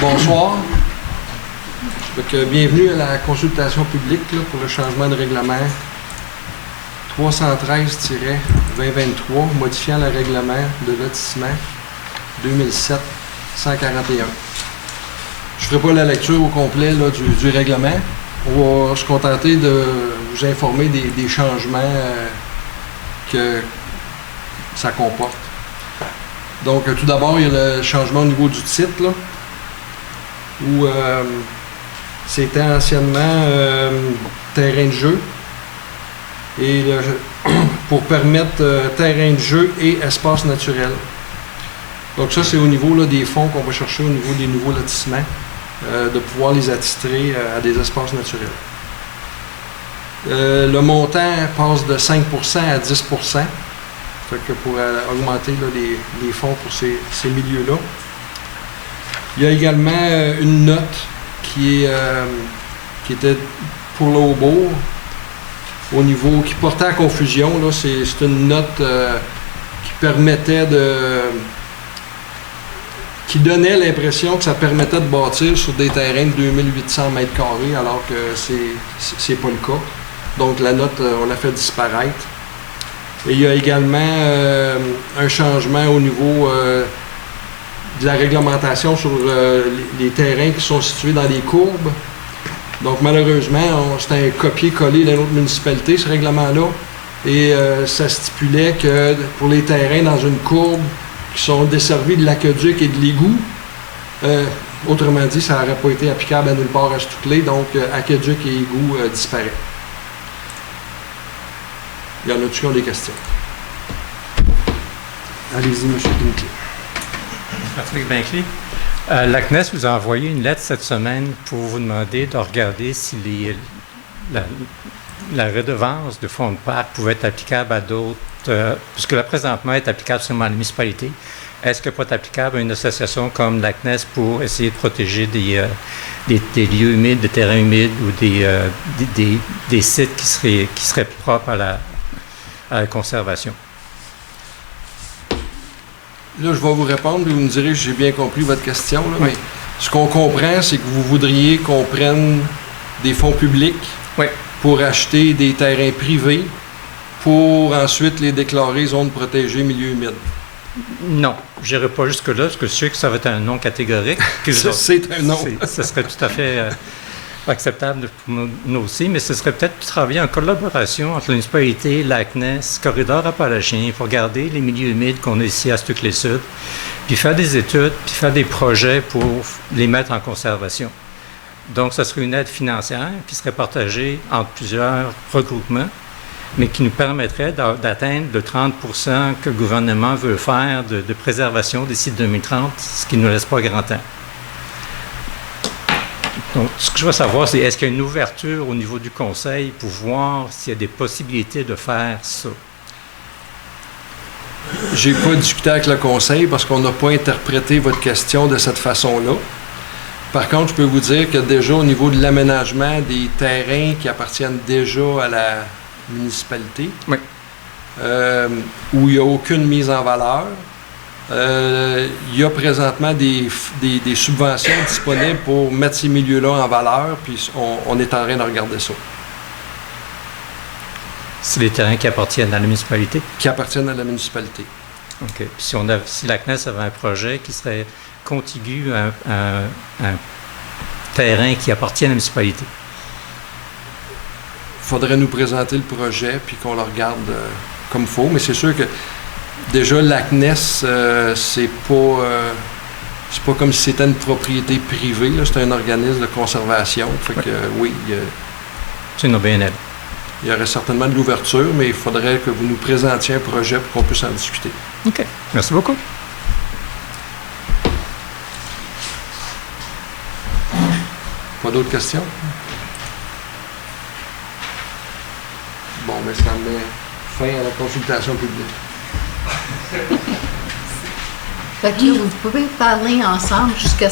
Bonsoir. Bienvenue à la consultation publique là, pour le changement de règlement 313-2023, modifiant le règlement de lotissement 2007-141. Je ne ferai pas la lecture au complet là, du règlement. On va se contenter de vous informer des changements que ça comporte. Donc, tout d'abord, il y a le changement au niveau du titre, là, où c'était anciennement terrain de jeu. Et pour permettre terrain de jeu et espace naturel. Donc ça, c'est au niveau là, des fonds qu'on va chercher au niveau des nouveaux lotissements, de pouvoir les attitrer à des espaces naturels. Le montant passe de 5% à 10%. Fait que pour augmenter là, les fonds pour ces milieux-là. Il y a également une note qui était pour le Haut-Bourg, au niveau qui portait à confusion. Là, c'est une note qui permettait qui donnait l'impression que ça permettait de bâtir sur des terrains de 2800 mètres carrés, alors que c'est pas le cas. Donc la note, on l'a fait disparaître. Et il y a également un changement au niveau de la réglementation sur les terrains qui sont situés dans les courbes. Donc malheureusement, c'était un copier-coller d'une autre municipalité, ce règlement-là. Et ça stipulait que pour les terrains dans une courbe qui sont desservis de l'aqueduc et de l'égout, autrement dit, ça n'aurait pas été applicable à nulle part à Stouclé, donc aqueduc et égout disparaît. Il y en a-tu qui ont des questions? Allez-y, M. Binkley. Patrick Binkley. La CNES vous a envoyé une lettre cette semaine pour vous demander de regarder si la redevance de fonds de parc pouvait être applicable à d'autres, puisque là, présentement, elle est applicable seulement à la municipalité. Est-ce qu'elle peut être applicable à une association comme la CNES pour essayer de protéger des lieux humides, des terrains humides ou des sites qui seraient propres à la conservation? Là, je vais vous répondre et vous me direz si j'ai bien compris votre question. Là, oui. Mais ce qu'on comprend, c'est que vous voudriez qu'on prenne des fonds publics pour acheter des terrains privés pour ensuite les déclarer zones protégées, milieux humides. Non, je n'irai pas jusque-là, parce que je sais que ça va être un non catégorique. C'est un non. Ce serait tout à fait acceptable pour nous aussi, mais ce serait peut-être de travailler en collaboration entre la municipalité, la CNES, Corridor Appalachien, pour regarder les milieux humides qu'on a ici à Stouclé-Sud, puis faire des études, puis faire des projets pour les mettre en conservation. Donc, ce serait une aide financière qui serait partagée entre plusieurs regroupements, mais qui nous permettrait d'atteindre le 30 % que le gouvernement veut faire de préservation d'ici 2030, ce qui ne nous laisse pas grand temps. Donc, ce que je veux savoir, c'est est-ce qu'il y a une ouverture au niveau du conseil pour voir s'il y a des possibilités de faire ça? Je n'ai pas discuté avec le conseil parce qu'on n'a pas interprété votre question de cette façon-là. Par contre, je peux vous dire que déjà au niveau de l'aménagement des terrains qui appartiennent déjà à la municipalité, oui. Où il n'y a aucune mise en valeur, il y a présentement des subventions disponibles pour mettre ces milieux-là en valeur, puis on est en train de regarder ça. C'est les terrains qui appartiennent à la municipalité? Qui appartiennent à la municipalité. OK. Puis si la CNES avait un projet qui serait contigu à un terrain qui appartient à la municipalité? Il faudrait nous présenter le projet, puis qu'on le regarde comme il faut, mais c'est sûr que déjà, la CNES, c'est pas comme si c'était une propriété privée, c'est un organisme de conservation. Fait que oui, c'est une OBNL. Il y aurait certainement de l'ouverture, mais il faudrait que vous nous présentiez un projet pour qu'on puisse en discuter. OK. Merci beaucoup. Pas d'autres questions? Bon, mais ça met fin à la consultation publique. Fait que là, vous pouvez parler ensemble jusqu'à